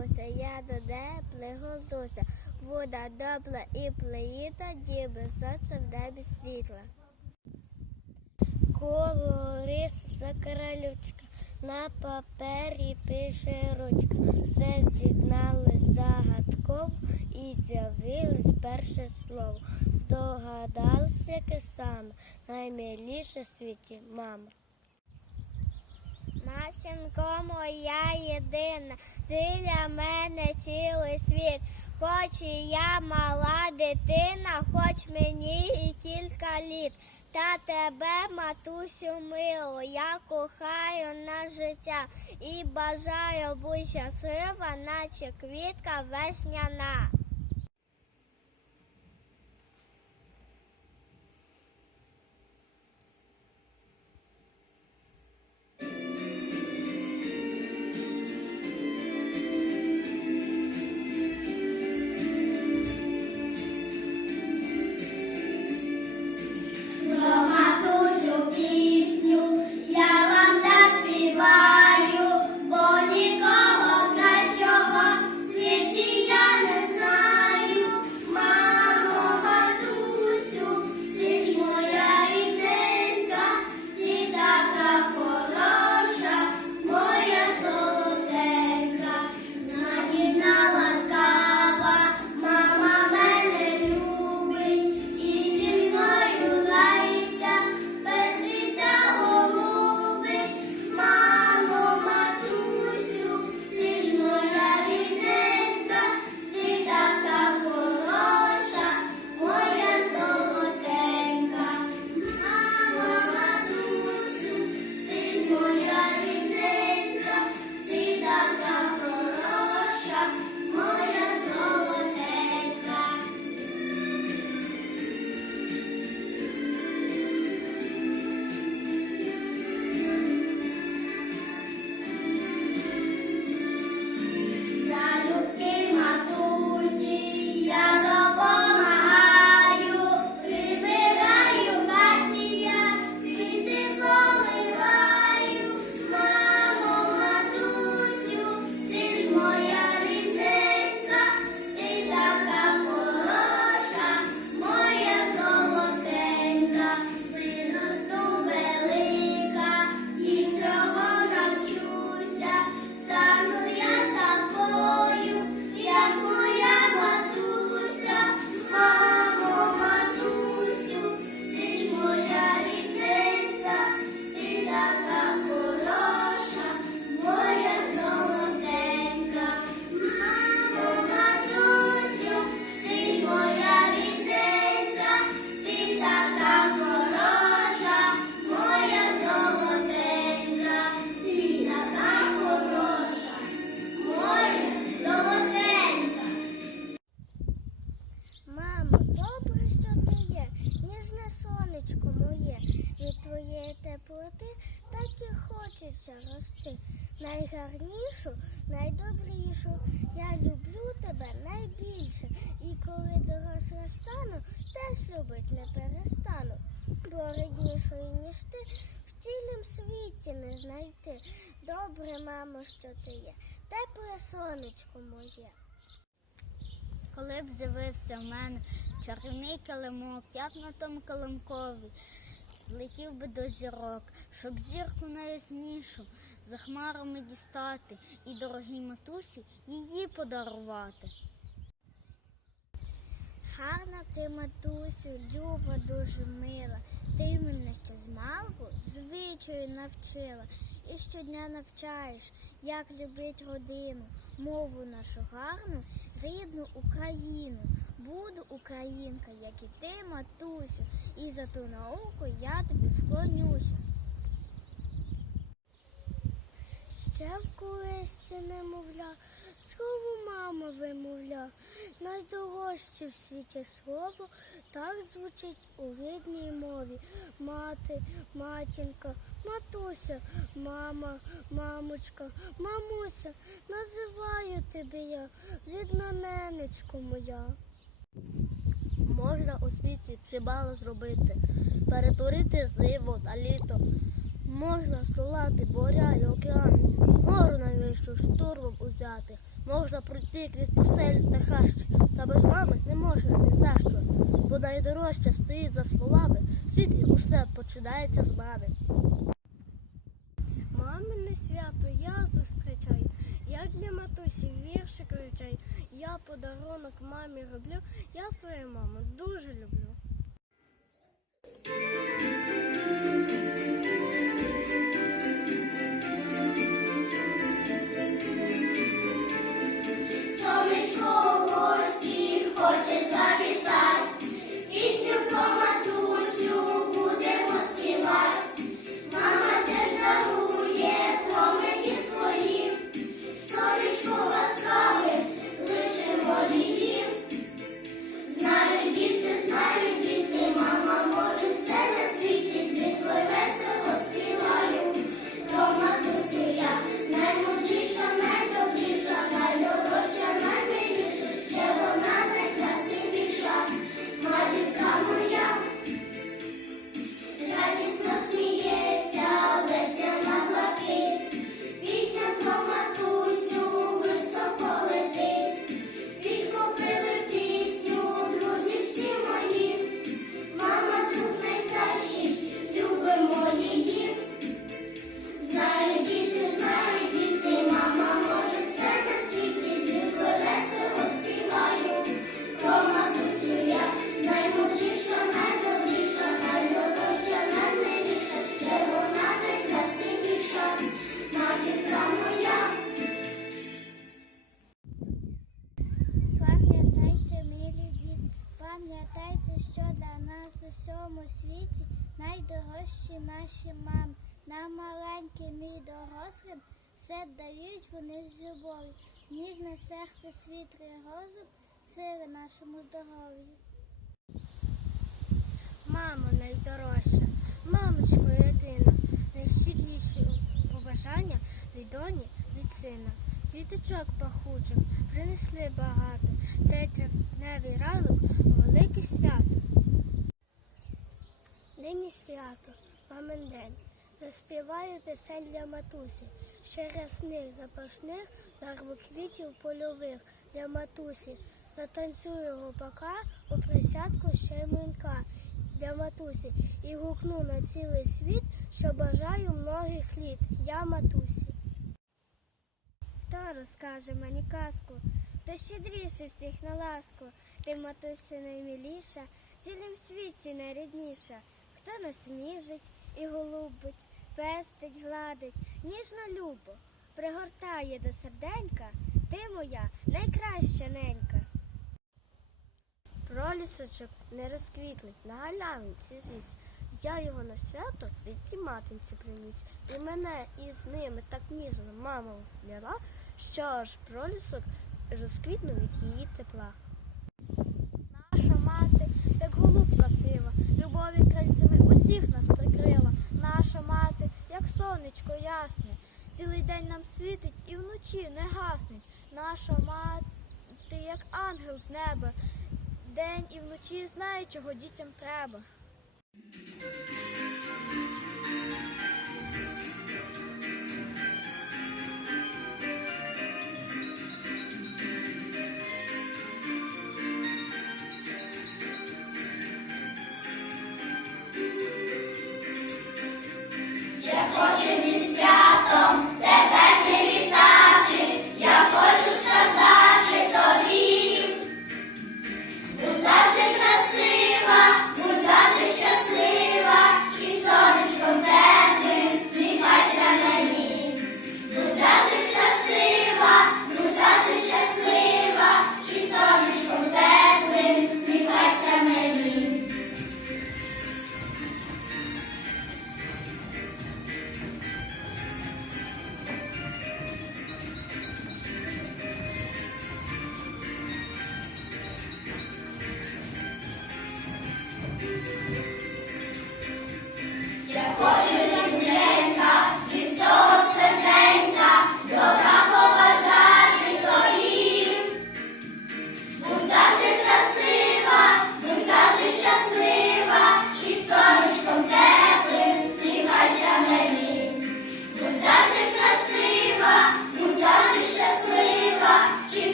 матуся, я до депле голдуся. Вода добла і плеїта, діби сонце в небі світла. Коло рис за королючка, на папері пише ручка. Все з'єдналось загадково і з'явилось перше слово. Здогадалось, яке саме наймиліше в світі мама. Матінко моя єдина, ти для мене цілий світ. Хоч і я мала дитина, хоч мені і кілька літ. Та тебе, матусю мило, я кохаю на життя і бажаю бути щаслива, наче квітка весняна. Найгарнішу, найдобрішу, я люблю тебе найбільше. І коли доросла стану, теж любить не перестану. Бо ріднішої, ніж ти, в цілім світі не знайти. Добре, мамо, що ти є, тепле сонечко моє. Коли б з'явився в мене чарівний килимок, як на тому килимкові, злетів би до зірок, щоб зірку найяснішу за хмарами дістати і дорогій матусі її подарувати. Гарна ти, матусю, люба, дуже мила. Ти мене ще з малку звичаю навчила і щодня навчаєш, як любить родину, мову нашу гарну, рідну Україну. Буду українка, як і ти, матусю, і за ту науку я тобі вклонюся. Ще колись ще немовля, слово мама вимовля, найдорожче в світі слово, так звучить у рідній мові. Мати, матінка, матуся, мама, мамочка, мамуся, називаю тебе я, рідна ненечко моя. Можна у світі чимало зробити, перетворити зиму на літо. Можна здолати моря й океани, гору найвищу штурмом узяти. можна пройти крізь пустель та хащі, та без мами не можна ні за що. Бо найдорожче стоїть за словами. В світі усе починається з мами. Мамине свято я зустрічаю. Я для матусі віршик вивчаю. Я подарунок мамі роблю. Я свою маму дуже люблю. Наші мами. Нам маленьким і дорослим все дають вони з любов'ю. Ніжне серце, світлий розум, сили нашому здоров'ю. Мамо найдорожча, мамочко єдина, найщиріші побажання від доні, від сина. Квіточок пахучих принесли багато. Цей травневий ранок велике свято. Нині свято, мамин день. Заспіваю пісень для матусі, ще рясних запашних, барву квітів польових для матусі. Затанцюю гопака у присядку ще млинка для матусі і гукну на цілий світ, що бажаю многих літ. Я матусі. Хто розкаже мені казку, хто щедріше всіх на ласку, ти матусі наймиліша, цілім світі найрідніша, хто нас ніжить і голубить, пестить, гладить, ніжно любо, пригортає до серденька, ти моя найкраща ненька. Пролісочок не розквітлий, на галявинці зіс. Я його на свято від матинці приніс, і мене із ними так ніжно мама обняла, що аж пролісок розквітнув від її тепла. Наша мати, як голубка сива, любові крильцями усіх нас прикрила. Наша мати, як сонечко ясне, цілий день нам світить і вночі не гаснеть. Наша мати, як ангел з неба, день і вночі знає, чого дітям треба.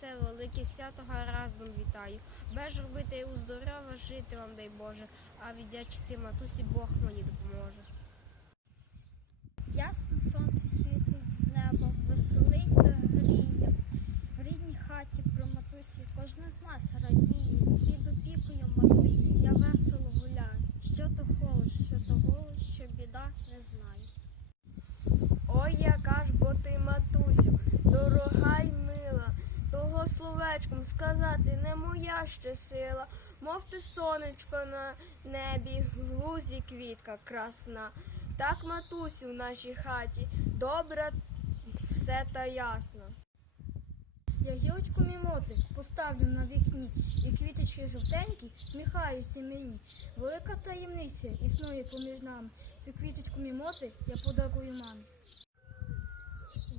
Це велике свято разом вітаю. Беж робити у здорова, жити вам дай Боже, а віддячити матусі Бог мені допоможе. Ясне сонце світить з неба, веселить та гріє. В рідній хаті при матусі кожен з нас радіє. Під опікою матусі я весело гуляю. Що то холод, що то голод, що біда не знаю. Ой, яка ж бо ти, матусю, дорога й того словечком сказати не моя ще сила, мов ти сонечко на небі, в лузі квітка красна. Так, матусю, в нашій хаті, добра все та ясно. Я гілочку мімози поставлю на вікні, і квіточки жовтенькі сміхаються мені. Велика таємниця існує поміж нами. Цю квіточку мімози я подарую мамі.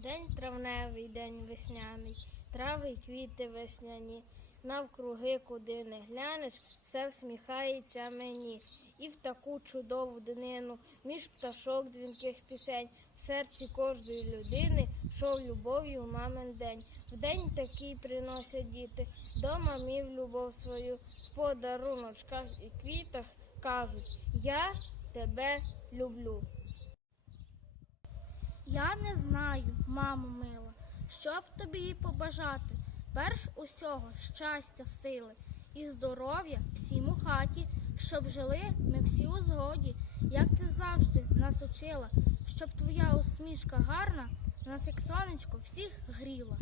День травневий, день весняний, трави й квіти весняні. Навкруги, куди не глянеш, все всміхається мені. І в таку чудову днину, між пташок дзвінких пісень, в серці кожної людини шов любов'ю мамин день. В день такий приносять діти, до мамів любов свою, в подаруночках і квітах кажуть, я тебе люблю. Я не знаю, мамо мила, що б тобі її побажати. Перш усього щастя, сили і здоров'я всім у хаті, щоб жили ми всі у згоді, як ти завжди нас учила, щоб твоя усмішка гарна нас, як сонечко, всіх гріла.